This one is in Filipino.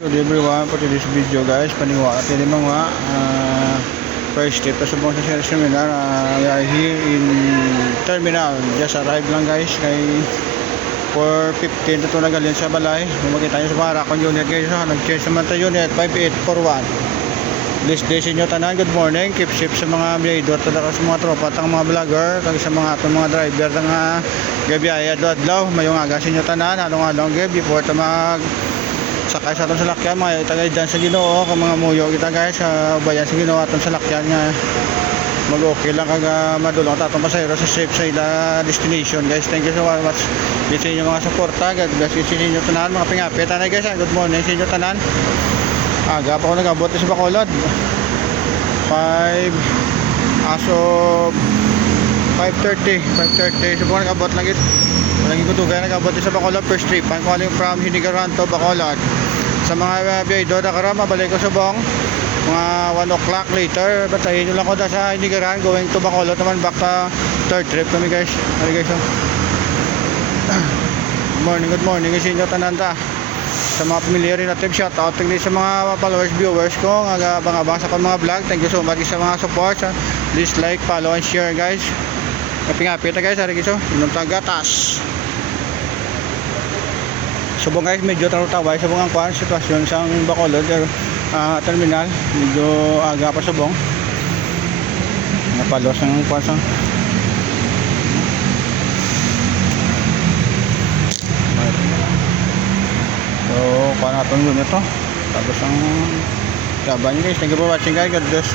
Good everyone, for today's video guys, paniwa natin yung mga first step sa buong sa seminar. We are here in terminal, just arrived lang guys kay 4:15 ito nagalin sa balay. Makita nyo sa mga rakon unit guys, nag-change naman tayo unit 5841. This day sa inyo tanan, good morning, keep safe sa mga biyaydo at sa mga tropa at mga vlogger, kag sa mga atong mga driver nga gabi ay adlaw mayong aga sa inyo tanan, halong gabi before ta mag sakay sa atong salakyan mga itagay dyan sa Ginoo kung mga muyo kita guys sa bayan sa Ginoo atong salakyan nga mag-okay lang kag madulong atong pasahero sa safe sa ila destination guys. Thank you so much sa inyo mga suporta, God bless you sa inyo tanan mga pingapit. Tanay guys, good morning sa inyo tanan. Aga pa ako nag-abot sa Bacolod 5:30 so po nag-abot lang ito. Walang ikutugan, nag-abot sa Bacolod first trip ang calling from Hinigaran to Bacolod. Sa mga biyaydo na karama balik ko sa Bong mga 1 o'clock later, batayin nyo lang ko na sa Hinigaran going to Bacolod naman back to third trip kami guys. Okay guys, good morning sa inyo tananda. Sa mga pamilya relative, shout out sa mga followers, viewers ko nga abang-abang sa mga vlog. Thank you so much sa mga support. Please like, follow and share guys. Kaping-apit guys, hari giso inong tagatas. Subong guys, medyo taway subong ang kwan sitwasyon sa Bacolod terminal, medyo aga pa subong. Napalos ang kwan sa so kwan natin yun ito tapos ang laban guys. Thank you for watching guys, God bless.